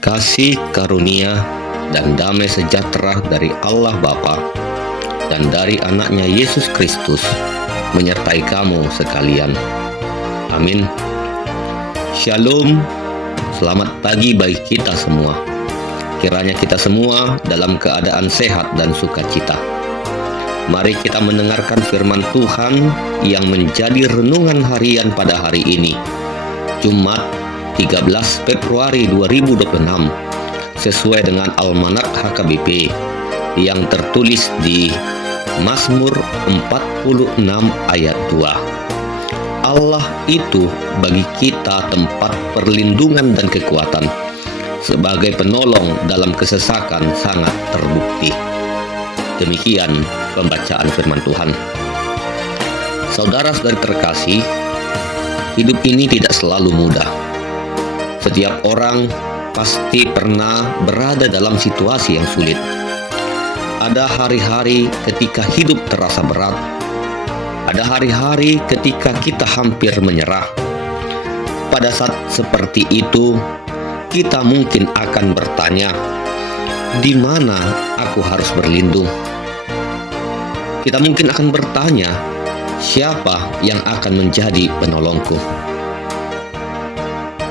Kasih karunia dan damai sejahtera dari Allah Bapa dan dari anaknya Yesus Kristus menyertai kamu sekalian. Amin. Shalom, selamat pagi bagi kita semua. Kiranya kita semua dalam keadaan sehat dan sukacita. Mari kita mendengarkan firman Tuhan yang menjadi renungan harian pada hari ini, Jumat 13 Februari 2026, sesuai dengan Almanak HKBP yang tertulis di Mazmur 46 ayat 2. Allah itu bagi kita tempat perlindungan dan kekuatan, sebagai penolong dalam kesesakan sangat terbukti. Demikian pembacaan firman Tuhan. Saudara-saudari terkasih, hidup ini tidak selalu mudah. Setiap orang pasti pernah berada dalam situasi yang sulit. Ada hari-hari ketika hidup terasa berat. Ada hari-hari ketika kita hampir menyerah. Pada saat seperti itu, kita mungkin akan bertanya, di mana aku harus berlindung? Kita mungkin akan bertanya, siapa yang akan menjadi penolongku?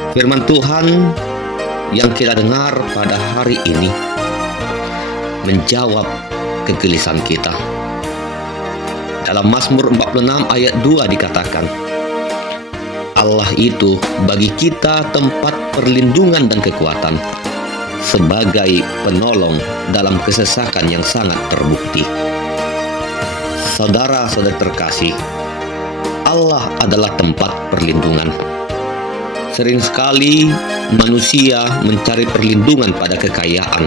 Firman Tuhan yang kita dengar pada hari ini menjawab kegelisahan kita. Dalam Mazmur 46 ayat 2 dikatakan, Allah itu bagi kita tempat perlindungan dan kekuatan, sebagai penolong dalam kesesakan yang sangat terbukti. Saudara-saudari terkasih, Allah adalah tempat perlindungan. Sering sekali manusia mencari perlindungan pada kekayaan,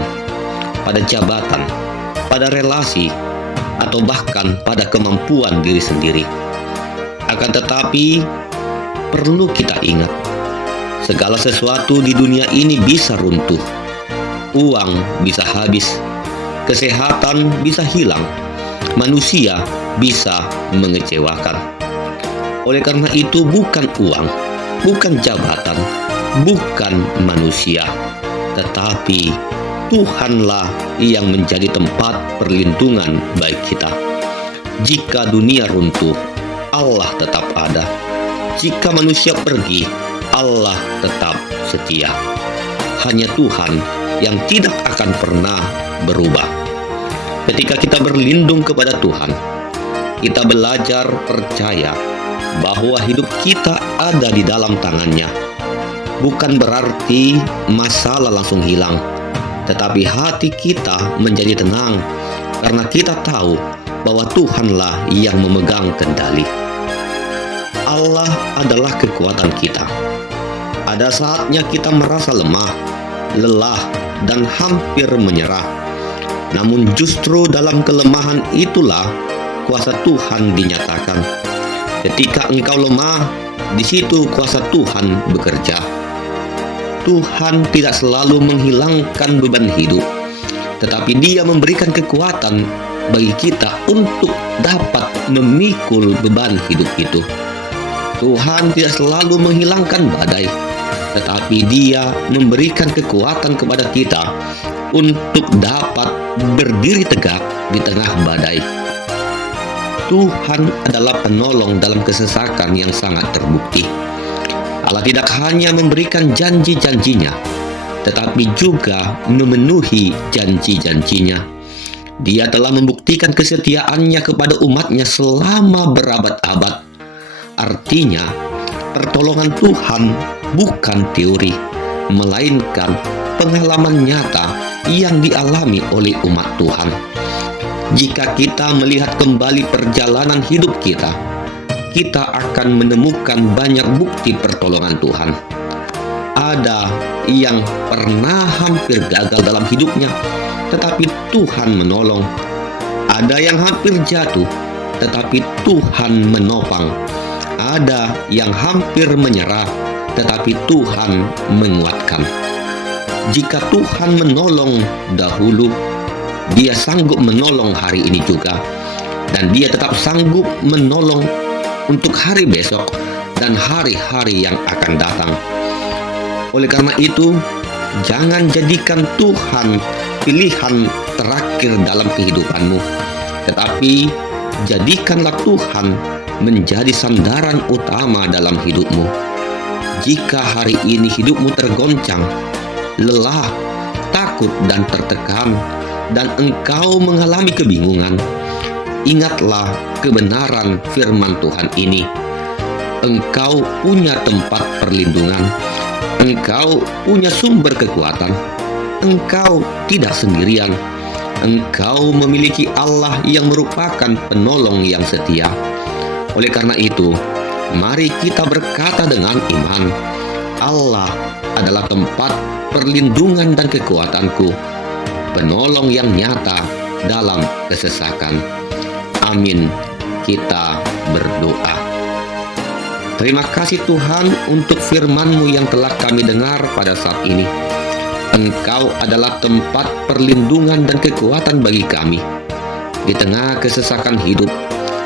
pada jabatan, pada relasi, atau bahkan pada kemampuan diri sendiri. Akan tetapi, perlu kita ingat, segala sesuatu di dunia ini bisa runtuh. Uang bisa habis, kesehatan bisa hilang, manusia bisa mengecewakan. Oleh karena itu, bukan uang, bukan jabatan, bukan manusia, tetapi Tuhanlah yang menjadi tempat perlindungan bagi kita. Jika dunia runtuh, Allah tetap ada. Jika manusia pergi, Allah tetap setia. Hanya Tuhan yang tidak akan pernah berubah. Ketika kita berlindung kepada Tuhan, kita belajar percaya bahwa hidup kita ada di dalam tangannya. Bukan berarti masalah langsung hilang, tetapi hati kita menjadi tenang karena kita tahu bahwa Tuhanlah yang memegang kendali. Allah adalah kekuatan kita. Ada saatnya kita merasa lemah, lelah, dan hampir menyerah. Namun justru dalam kelemahan itulah kuasa Tuhan dinyatakan. Ketika engkau lemah, di situ kuasa Tuhan bekerja. Tuhan tidak selalu menghilangkan beban hidup, tetapi Dia memberikan kekuatan bagi kita untuk dapat memikul beban hidup itu. Tuhan tidak selalu menghilangkan badai, tetapi Dia memberikan kekuatan kepada kita untuk dapat berdiri tegak di tengah badai. Tuhan adalah penolong dalam kesesakan yang sangat terbukti. Allah tidak hanya memberikan janji-janjinya, tetapi juga memenuhi janji-janjinya. Dia telah membuktikan kesetiaannya kepada umatnya selama berabad-abad. Artinya, pertolongan Tuhan bukan teori, melainkan pengalaman nyata yang dialami oleh umat Tuhan. Jika kita melihat kembali perjalanan hidup kita, kita akan menemukan banyak bukti pertolongan Tuhan. Ada yang pernah hampir gagal dalam hidupnya, tetapi Tuhan menolong. Ada yang hampir jatuh, tetapi Tuhan menopang. Ada yang hampir menyerah, tetapi Tuhan menguatkan. Jika Tuhan menolong dahulu, Dia sanggup menolong hari ini juga, dan Dia tetap sanggup menolong untuk hari besok dan hari-hari yang akan datang. Oleh karena itu, Jangan jadikan Tuhan pilihan terakhir dalam kehidupanmu, tetapi jadikanlah Tuhan menjadi sandaran utama dalam hidupmu. Jika hari ini hidupmu tergoncang, lelah, takut dan tertekan, dan engkau mengalami kebingungan, ingatlah kebenaran firman Tuhan ini. Engkau punya tempat perlindungan. Engkau punya sumber kekuatan. Engkau tidak sendirian. Engkau memiliki Allah yang merupakan penolong yang setia. Oleh karena itu, mari kita berkata dengan iman, Allah adalah tempat perlindungan dan kekuatanku, penolong yang nyata dalam kesesakan. Amin. Kita berdoa. Terima kasih Tuhan untuk firman-Mu yang telah kami dengar pada saat ini. Engkau adalah tempat perlindungan dan kekuatan bagi kami. Di tengah kesesakan hidup,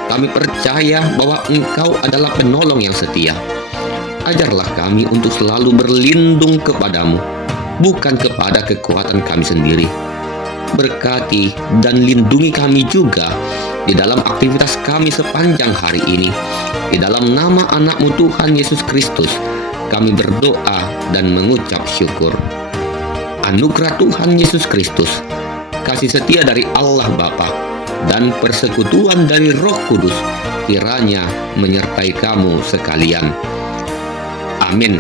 kami percaya bahwa Engkau adalah penolong yang setia. Ajarlah kami untuk selalu berlindung kepadamu, bukan kepada kekuatan kami sendiri. Berkati dan lindungi kami juga di dalam aktivitas kami sepanjang hari ini. Di dalam nama anak-Mu Tuhan Yesus Kristus, kami berdoa dan mengucap syukur. Anugerah Tuhan Yesus Kristus, kasih setia dari Allah Bapa, dan persekutuan dari Roh Kudus kiranya menyertai kamu sekalian. Amin.